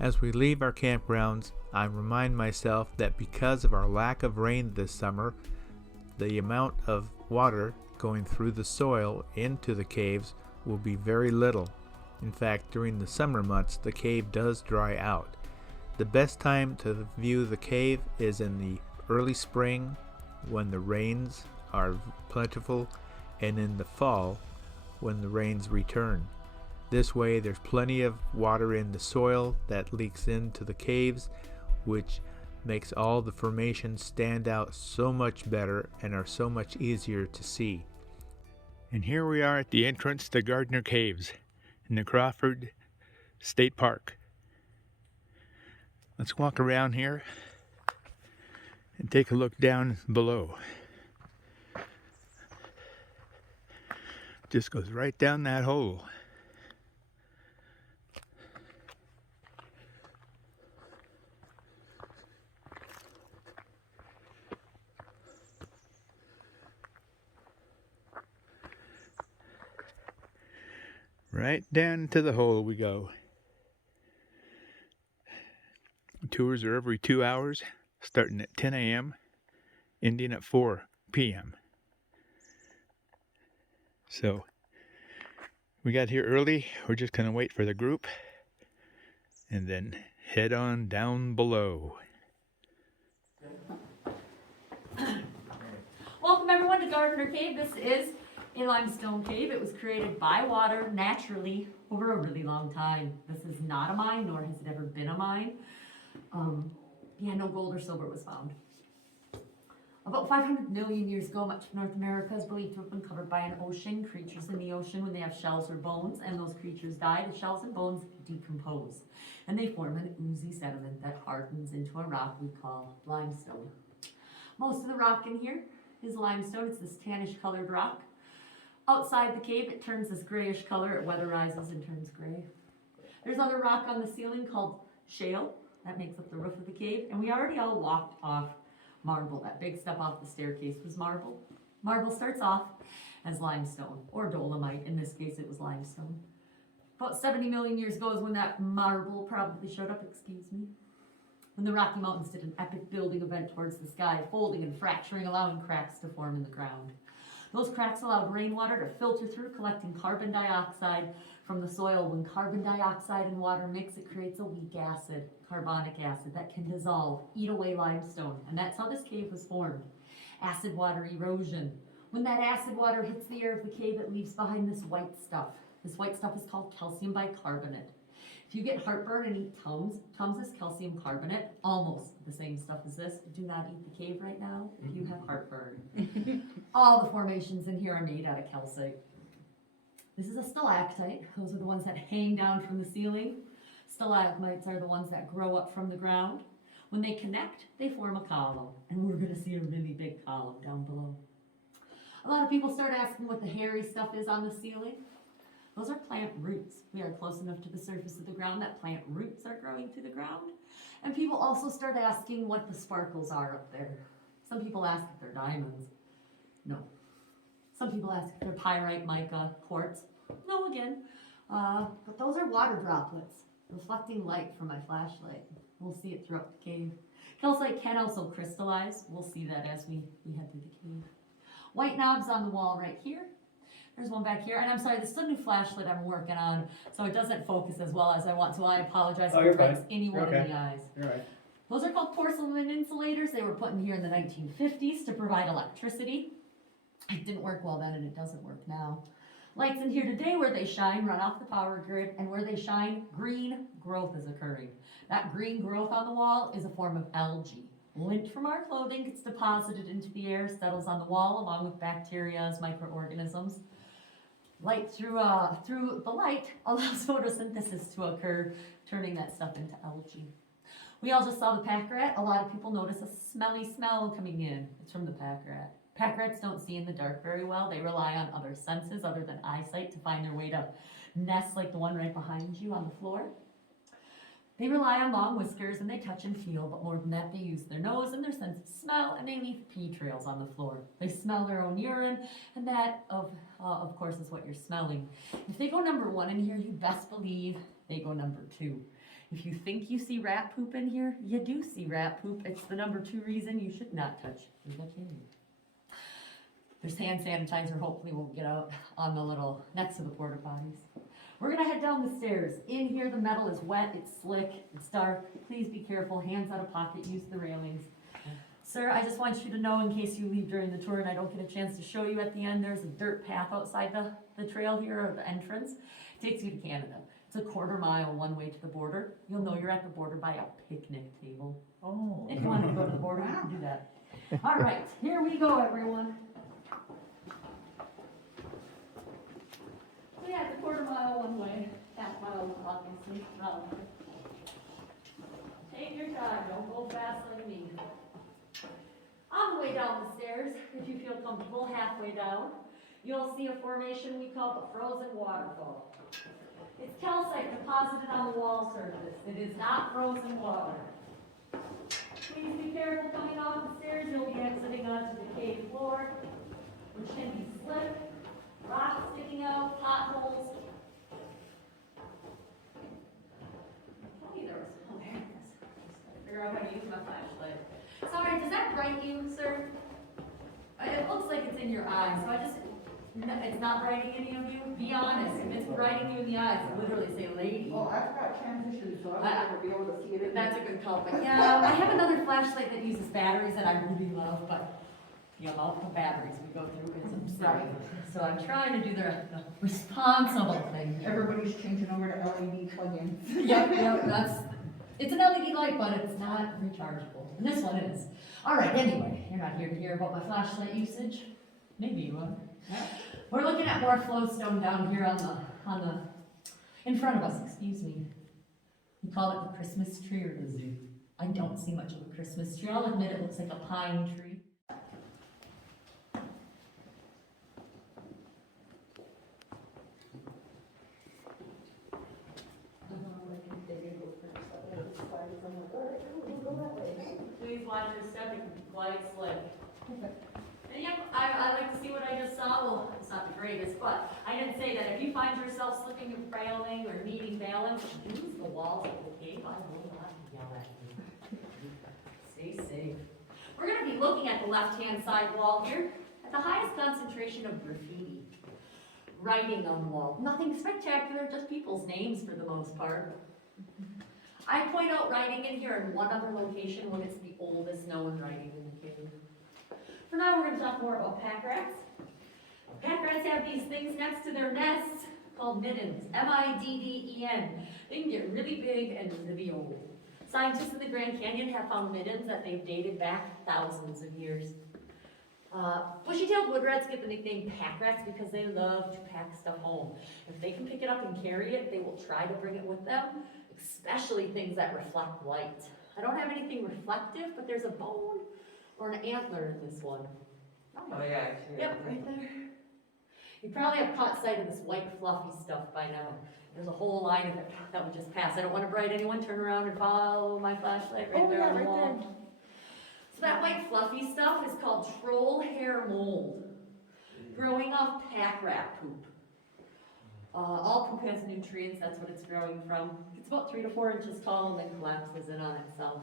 As we leave our campgrounds, I remind myself that because of our lack of rain this summer, the amount of water going through the soil into the caves will be very little. In fact, during the summer months, the cave does dry out. The best time to view the cave is in the early spring when the rains are plentiful, and in the fall when the rains return. This way there's plenty of water in the soil that leaks into the caves, which makes all the formations stand out so much better and are so much easier to see. And here we are at the entrance to Gardner Caves in the Crawford State Park. Let's walk around here and take a look down below. Just goes right down that hole. Right down to the hole we go. Tours are every 2 hours, starting at 10 a.m., ending at 4 p.m. So, we got here early. We're just going to wait for the group and then head on down below. Welcome everyone to Gardner Cave. This is a limestone cave. It was created by water naturally over a really long time. This is not a mine, nor has it ever been a mine. No gold or silver was found. About 500 million years ago, much of North America is believed to have been covered by an ocean. Creatures in the ocean, when they have shells or bones, and those creatures die, the shells and bones decompose, and they form an oozy sediment that hardens into a rock we call limestone. Most of the rock in here is limestone. It's this tannish colored rock. Outside the cave, it turns this grayish color. It weatherizes and turns gray. There's other rock on the ceiling called shale. That makes up the roof of the cave. And we already all walked off marble. That big step off the staircase was marble. Marble starts off as limestone, or dolomite. In this case, it was limestone. About 70 million years ago is when that marble probably showed up, when the Rocky Mountains did an epic building event towards the sky, folding and fracturing, allowing cracks to form in the ground. Those cracks allowed rainwater to filter through, collecting carbon dioxide from the soil. When carbon dioxide and water mix, it creates a weak acid, carbonic acid, that can dissolve, eat away limestone. And that's how this cave was formed. Acid water erosion. When that acid water hits the air of the cave, it leaves behind this white stuff. This white stuff is called calcium bicarbonate. If you get heartburn and eat Tums is calcium carbonate, almost the same stuff as this. Do not eat the cave right now if you have heartburn. All the formations in here are made out of calcite. This is a stalactite. Those are the ones that hang down from the ceiling. Stalagmites are the ones that grow up from the ground. When they connect, they form a column, and we're going to see a really big column down below. A lot of people start asking what the hairy stuff is on the ceiling. Those are plant roots. We are close enough to the surface of the ground that plant roots are growing through the ground. And people also start asking what the sparkles are up there. Some people ask if they're diamonds. No. Some people ask if they're pyrite, mica, quartz. No again. But those are water droplets reflecting light from my flashlight. We'll see it throughout the cave. Calcite can also crystallize. We'll see that as we head through the cave. White knobs on the wall right here. There's one back here, and I'm sorry, this is a new flashlight I'm working on, so it doesn't focus as well as I want to. I apologize if it breaks anyone in the eyes. You're right. Those are called porcelain insulators. They were put in here in the 1950s to provide electricity. It didn't work well then, and it doesn't work now. Lights in here today, where they shine, run off the power grid, and where they shine, green growth is occurring. That green growth on the wall is a form of algae. Lint from our clothing gets deposited into the air, settles on the wall along with bacteria, microorganisms. Light through the light allows photosynthesis to occur, turning that stuff into algae. We all just saw the pack rat. A lot of people notice a smelly smell coming in. It's from the pack rat. Pack rats don't see in the dark very well. They rely on other senses other than eyesight to find their way to nests like the one right behind you on the floor. They rely on long whiskers and they touch and feel, but more than that, they use their nose and their sense of smell, and they leave pee trails on the floor. They smell their own urine, and that, of course, is what you're smelling. If they go number one in here, you best believe they go number two. If you think you see rat poop in here, you do see rat poop. It's the number 2 reason you should not touch the canyon. There's hand sanitizer, hopefully we'll get out on the little, next to the porta potties. We're gonna head down the stairs. In here, the metal is wet, it's slick, it's dark. Please be careful, hands out of pocket, use the railings. Sir, I just want you to know in case you leave during the tour and I don't get a chance to show you at the end, there's a dirt path outside the trail here, or the entrance. It takes you to Canada. It's a 1/4 mile one way to the border. You'll know you're at the border by a picnic table. Oh. If you want to go to the border, you can do that. All right, here we go, everyone. So yeah, it's a 1/4 mile one way, 1/2 mile obviously. Take your time, don't go fast like me. On the way down the stairs, if you feel comfortable, halfway down, you'll see a formation we call the frozen waterfall. It's calcite deposited on the wall surface. It is not frozen water. Please be careful coming off the stairs. You'll be exiting onto the cave floor, which can be slick, rocks sticking out, potholes. I told you there was some awareness. Just gotta figure out how to use my flashlight. Sorry, does that bright you, sir? It looks like it's in your eyes, so it's not brightening any of you? Be honest, if it's brightening you in the eyes, literally say lady. Oh, I've got transition, so I'll never be able to see it. That's a good call, but yeah, I have another flashlight that uses batteries that I really love, but the amount of batteries we go through is absurd. So I'm trying to do the responsible thing here. Everybody's changing over to LED plug-ins. Yep, it's an LED light, but it's not rechargeable. And this one is. All right, anyway, you're not here to hear about my flashlight usage. Maybe you are. We're looking at more flowstone down here in front of us, excuse me. We call it the Christmas tree or the zoo. I don't see much of a Christmas tree. I'll admit it looks like a pine tree. Please watch your step and glide slip. And yep, I like to see what I just saw. Well, it's not the greatest, but I didn't say that. If you find yourself slipping and failing or needing balance, use the walls of the cave. I will not yell at you. Stay safe. We're going to be looking at the left-hand side wall here at the highest concentration of graffiti. Writing on the wall. Nothing spectacular, just people's names for the most part. I point out writing in here in one other location when it's the oldest known writing in the cave. For now, we're going to talk more about pack rats. Pack rats have these things next to their nests called middens, M-I-D-D-E-N. They can get really big and really old. Scientists in the Grand Canyon have found middens that they've dated back thousands of years. Bushy-tailed wood rats get the nickname pack rats because they love to pack stuff home. If they can pick it up and carry it, they will try to bring it with them, especially things that reflect light. I don't have anything reflective, but there's a bone or an antler in this one. Oh yeah, I see it. Yep, right there. You probably have caught sight of this white fluffy stuff by now. There's a whole line of it that we just passed. I don't want to bright anyone, turn around and follow my flashlight right there on the wall. So that white fluffy stuff is called troll hair mold, growing off pack rat poop. All poop has nutrients, that's what it's growing from. It's about 3 to 4 inches tall and then collapses in on itself.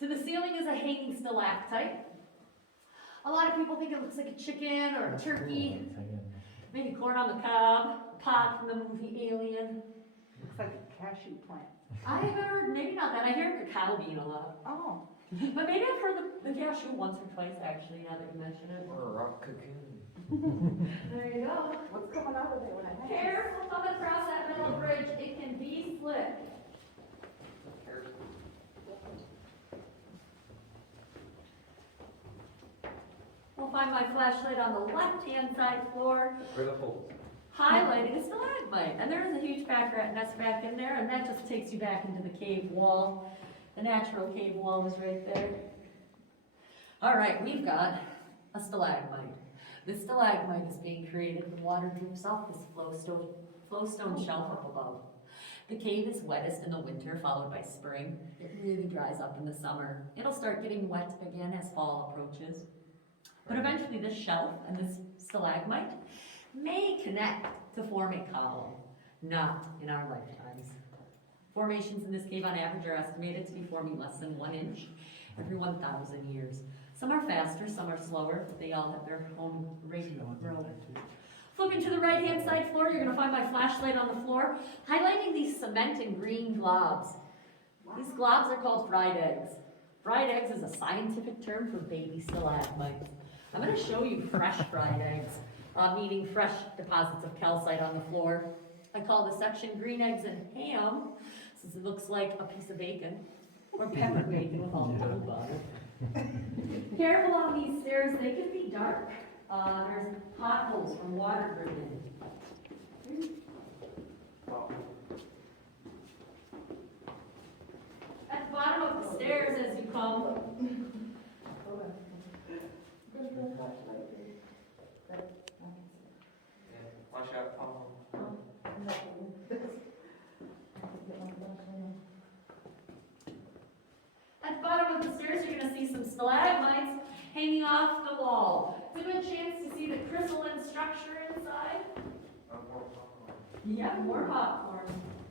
To the ceiling is a hanging stalactite. A lot of people think it looks like a chicken or a turkey, maybe corn on the cob, a pot from the movie Alien. Looks like a cashew plant. I heard, maybe not that, I hear cacao bean a lot. Oh. But maybe I've heard the cashew once or twice actually, now that you mention it. Or a rock cocoon. There you go. What's coming out of there when I have this? Careful coming across that metal bridge, it can be slick. We'll find my flashlight on the left-hand side floor, Where the holes? highlighting a stalagmite. And there is a huge pack rat nest back in there, and that just takes you back into the cave wall. The natural cave wall is right there. All right, we've got a stalagmite. This stalagmite is being created when water drips off this flowstone shelf up above. The cave is wettest in the winter, followed by spring. It really dries up in the summer. It'll start getting wet again as fall approaches. But eventually this shelf and this stalagmite may connect to form a column. Not in our lifetimes. Formations in this cave on average are estimated to be forming less than 1 inch every 1,000 years. Some are faster, some are slower, but they all have their own rate of growth. Flipping to the right-hand side floor, you're gonna find my flashlight on the floor, highlighting these cement and green globs. These globs are called fried eggs. Fried eggs is a scientific term for baby stalagmites. I'm gonna show you fresh fried eggs, meaning fresh deposits of calcite on the floor. I call this section green eggs and ham, since it looks like a piece of bacon, or peppered bacon with all the little butter. Careful on these stairs, they can be dark. There's potholes from water draining. At the bottom of the stairs as you come, Yeah, watch out. at the bottom of the stairs, you're gonna see some stalagmites hanging off the wall. It's a good chance to see the crystalline structure inside. Yeah, more popcorn.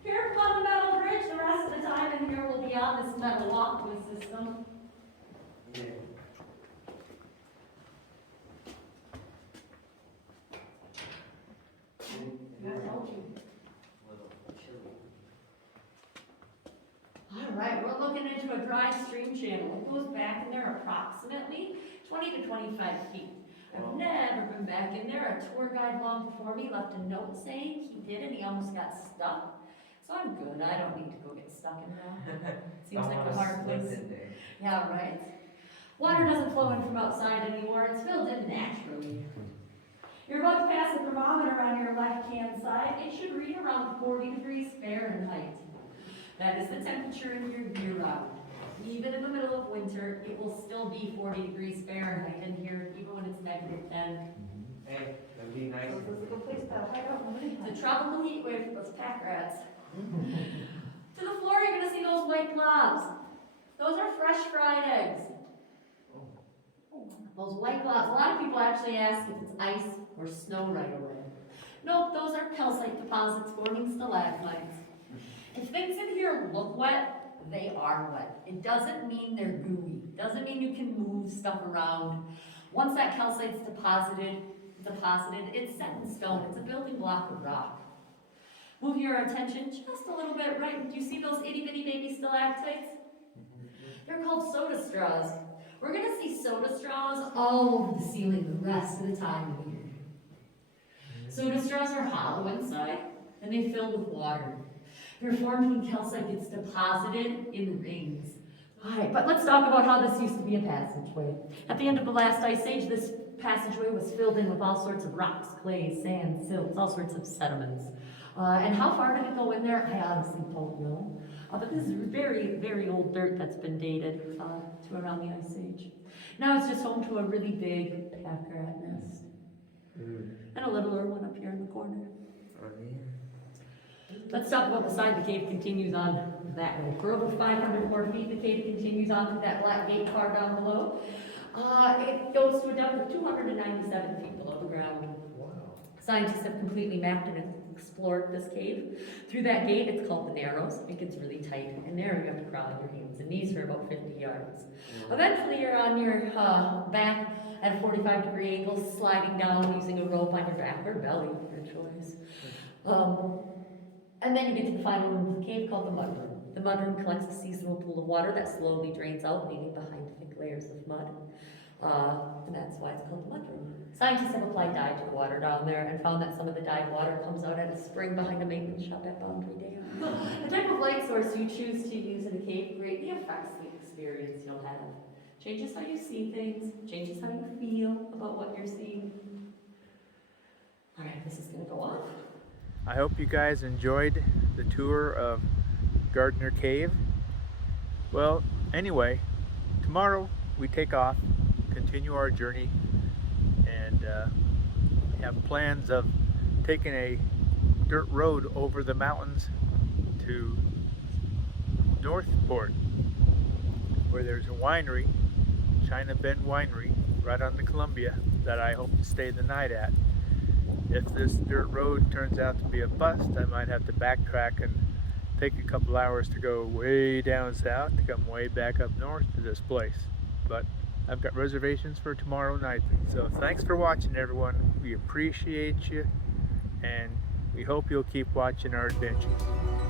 Careful on the metal bridge, the rest of the time in here will be on this metal walkway system. Yeah. Alright, we're looking into a dry stream channel. It goes back in there approximately 20 to 25 feet. I've never been back in there. A tour guide long before me left a note saying he did and he almost got stuck. So I'm good, I don't need to go get stuck in there. Seems like a hard place. Yeah, right. Water doesn't flow in from outside anymore, it's filled in naturally. You're about to pass a thermometer on your left-hand side. It should read around 40 degrees Fahrenheit. That is the temperature in here year-round. Even in the middle of winter, it will still be 40 degrees Fahrenheit in here, even when it's -10. Hey, that'd be nice. This is a good place to hide out in the winter. The tropical heat wave for those pack rats. To the floor, you're gonna see those white globs. Those are fresh fried eggs. Those white globs, a lot of people actually ask if it's ice or snow right away. Nope, those are calcite deposits forming stalagmites. If things in here look wet, they are wet. It doesn't mean they're gooey. It doesn't mean you can move stuff around. Once that calcite's deposited, it's set in stone. It's a building block of rock. Move your attention just a little bit right. Do you see those itty bitty baby stalactites? They're called soda straws. We're gonna see soda straws all over the ceiling the rest of the time of year. Soda straws are hollow inside and they fill with water. They're formed when calcite gets deposited in rings. Alright, but let's talk about how this used to be a passageway. At the end of the last ice age, this passageway was filled in with all sorts of rocks, clay, sand, silts, all sorts of sediments. And how far did it go in there? I honestly don't know. But this is very, very old dirt that's been dated to around the Ice Age. Now it's just home to a really big pack rat nest. And a littler one up here in the corner. Let's talk about the side the cave continues on that way. For over 504 feet, the cave continues on through that black gate car down below. It goes to a depth of 297 feet below the ground. Wow. Scientists have completely mapped and explored this cave. Through that gate, it's called the Narrows. It gets really tight, and there you have to crawl on your hands and knees for about 50 yards. Eventually, you're on your back at a 45-degree angle, sliding down using a rope on your back or belly, your choice. And then you get to the final room of the cave called the mudroom. The mudroom collects a seasonal pool of water that slowly drains out, leaving behind thick layers of mud. And that's why it's called the mudroom. Scientists have applied dye to the water down there and found that some of the dyed water comes out at a spring behind a maintenance shop at Boundary Dam. The type of light source you choose to use in a cave greatly affects the experience you'll have. Changes how you see things, changes how you feel about what you're seeing. Alright, this is gonna go off. I hope you guys enjoyed the tour of Gardner Cave. Well, anyway, tomorrow we take off, continue our journey, and have plans of taking a dirt road over the mountains to Northport, where there's a winery, China Bend Winery, right on the Columbia, that I hope to stay the night at. If this dirt road turns out to be a bust, I might have to backtrack and take a couple hours to go way down south to come way back up north to this place. But I've got reservations for tomorrow night. So thanks for watching, everyone. We appreciate you, and we hope you'll keep watching our adventures.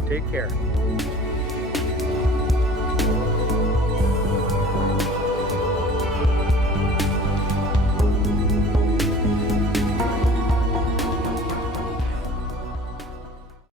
Take care.